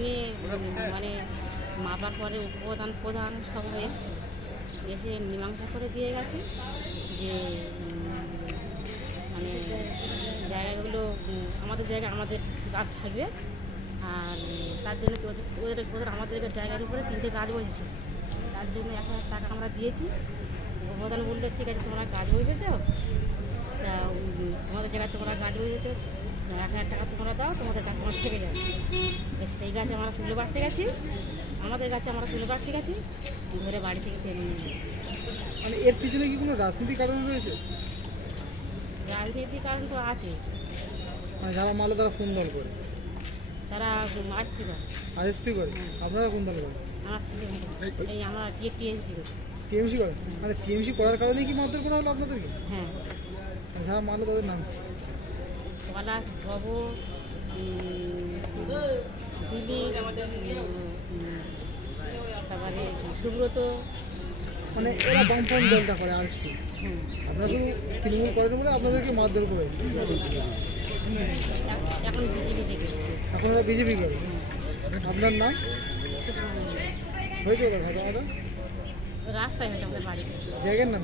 নিয়ে মানে মাপার পরে প্রধান সব এসছে, এসে মীমাংসা করে দিয়ে গেছে যে মানে জায়গাগুলো আমাদের জায়গা আমাদের গাছ থাকবে। আর তার জন্য ওদের আমাদের জায়গার উপরে 3টে গাছ বসেছে, তার জন্য 1,000 টাকা আমরা দিয়েছি। প্রধান বললো ঠিক আছে তোমরা গাছ বসেছ, তা তোমাদের জায়গায় তোমরা গাছ বসেছ, 1,000 টাকা তোমরা দাও, তোমাদের গাছ তোমার থেকে যাবে। সেই গাছে আমরা তুলে বাড়তে গেছি, আমাদের গাছে আমরা তুলে বাড়তে গেছি, ধরে বাড়ি থেকে টেনে নিয়ে গেছি। মানে এর পিছনে কি কোনো রাজনৈতিক কারণ রয়েছে? রাজনৈতিক কারণ তো আছে। মানে যারা মালো তারা কোন দল করে? তারা আরএসপি করে। আরএসপি করে? আপনারা কোন দল করেন? এই আমরা টিএমসি করি। টিএমসি করেন? মানে টিএমসি করার কারণে কি মারধর করা হলো আপনাদেরকে? হ্যাঁ। যারা মারলো তাদের নাম? পলাশ, ভব, দিলি, তারপরে সুব্রত। মানে এরা বামপন দলটা করে আরএসপি। আপনারা শুধু তৃণমূল করেন বলে আপনাদেরকে মারধর করে? এখন বিজেপি থেকে। এখন ওরা বিজেপি করে? আপনার নাম হয়েছে ওটা ঘটনাটা? রাস্তায় হয়েছে আমাদের বাড়ি। জায়গার নাম?